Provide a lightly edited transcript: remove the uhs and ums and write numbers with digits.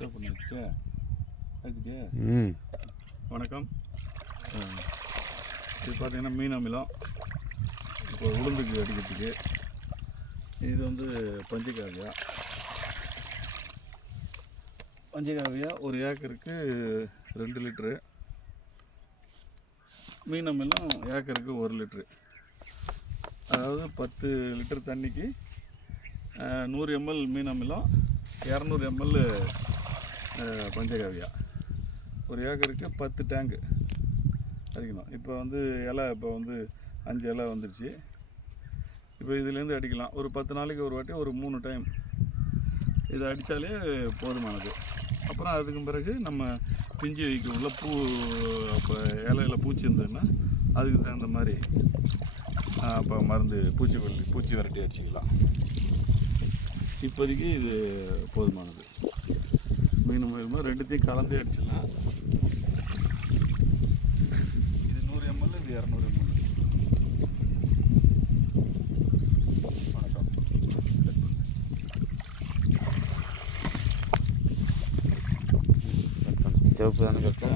வணக்கம். இது பார்த்தீங்கன்னா மீன் அமிலம் இப்போ உளுந்துக்கு அடிக்கிறதுக்கு. இது வந்து பஞ்சகாவியா ஒரு ஏக்கருக்கு 2 லிட்ரு. மீன் அமிலம் ஏக்கருக்கு 1 லிட்ரு. அதாவது 10 லிட்டர் தண்ணிக்கு 100 ml மீன் அமிலம், 200 ml பஞ்சகாவியா. ஒரு ஏக்கருக்கு 10 டேங்கு அடிக்கணும். இப்போ வந்து இலை இப்போ வந்து 5 இலை வந்துடுச்சு. இப்போ இதுலேருந்து அடிக்கலாம். ஒரு 10 நாளைக்கு ஒரு வாட்டி ஒரு 3 டைம் இதை அடித்தாலே போதுமானது. அப்புறம் அதுக்கு பிறகு நம்ம பிஞ்சு வைக்க உள்ள பூ, அப்போ இலையில பூச்சி இருந்ததுன்னா அதுக்கு தகுந்த மாதிரி அப்போ மருந்து பூச்சி விரட்டி அடிச்சிக்கலாம். இப்போதைக்கு இது போதுமானது. மீன் மூலமாக ரெண்டுத்தையும் கலந்து அடிச்சிடலாம். இது 100 ml, இது 200 ml. வணக்கம். சிவப்பு தானே கட்டா?